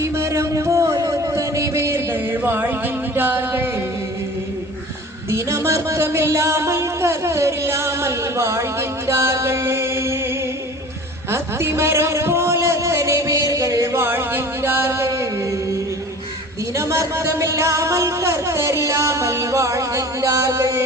அத்திமரம் போல் எத்தனை பேர்கள் வாழ்கின்றார்கள். தினமர்த்தமில்லாமல் கர்த்தரில்லாமல் வாழ்கின்றார்கள். அத்திமரம் போல எத்தனை பேர்கள் வாழ்கின்றார்கள். தினமர்த்தமில்லாமல் கர்த்தரில்லாமல் வாழ்கின்றார்கள்.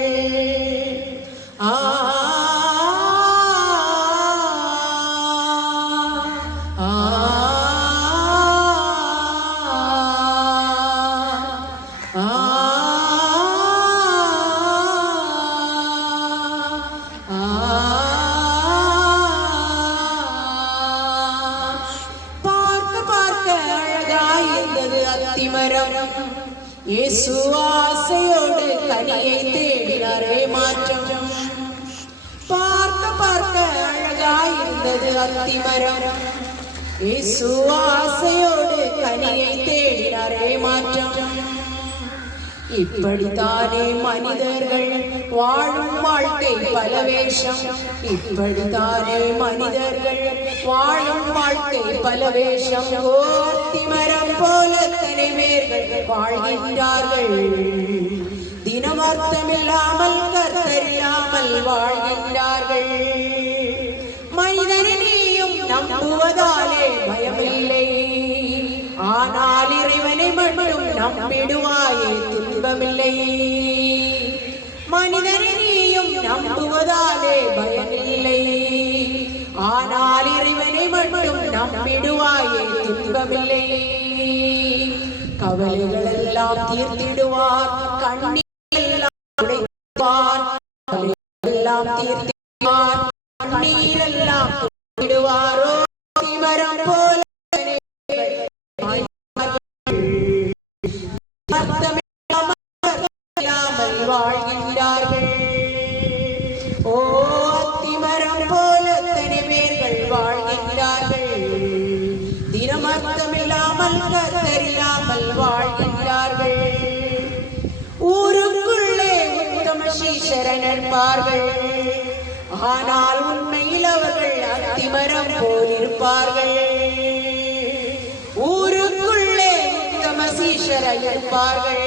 அத்திமரம் இயேசு ஆசையோடு கனியை தேடினாரே மாற்றம். பார்க்க பார்க்க அழகாயிருந்தது அத்திமரம். இயேசு ஆசையோடு கனியை தேடினாரே மாற்றம். இப்படித்தானே மனிதர்கள் வாழும் வாழ்க்கை பல வேஷம். இப்படித்தானே மனிதர்கள் வாழும் வாழ்க்கை பல வேஷம். அத்திமரம் போல எத்தனை பேர்கள் வாழ்கின்றார்கள். தினமர்த்தமில்லாமல் கர்த்தரில்லாமல் வாழ்கின்றார்கள். மனிதனை நீயும் நம்புவதாலே பயமில்லை. ஆனால் இறைவனை மட்டும் நம்பிடுவாயே துன்பமில்லை. மனிதனை நீயும் நம்புவதாலே பயமில்லை. ஆனால் இறைவனை மட்டும் நம்பிடுவாயே துன்பமில்லை. கவலைகள் எல்லாம் தீர்த்திடுவார். கண்ணீர் எல்லாம் தீர்த்திடுவார். கண்ணீர் எல்லாம் தீர்த்திடுவாரோ அத்திமரம் போல வாழ்கின்றார்கள். ஓ அத்திமரம் போல எத்தனை பேர்கள் வாழ்கின்றார்கள். தினமர்த்தமில்லாமல் கர்த்தரில்லாமல் வாழ்கின்றார்கள். ஊருக்குள்ளே உத்தம சீஷரன் இருப்பார்கள். ஆனால் உண்மையில் அவர்கள் அத்திமரம் போல் இருப்பார்கள். ஊருக்குள்ளே உத்தம சீஷரன் இருப்பார்கள்.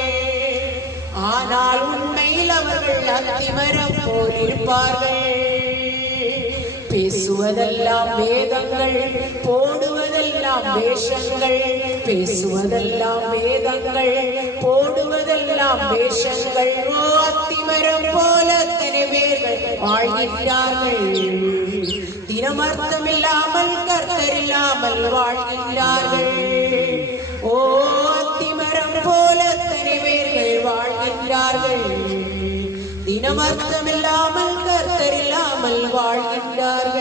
ஆனால் உண்மையில் அவர்கள் அத்திமரம் போல் இருப்பார்கள். பேசுவதெல்லாம் வேதங்கள், போடுவதெல்லாம் வேஷங்கள். பேசுவதெல்லாம் வேதங்கள், போடுவதெல்லாம் வேஷங்கள். ஓ அத்திமரம் போல எத்தனை பேர்கள் வாழ்கின்றார்கள். தினமர்த்தமில்லாமல் கர்த்தரில்லாமல் வாழ்கின்றார்கள். ஓ அத்திமரம் போல எத்தனை பேர்கள் வாழ்கின்றார்கள். தினமர்த்தமில்லாமல் கர்த்தரில்லாமல் வாழ்கின்றார்கள்.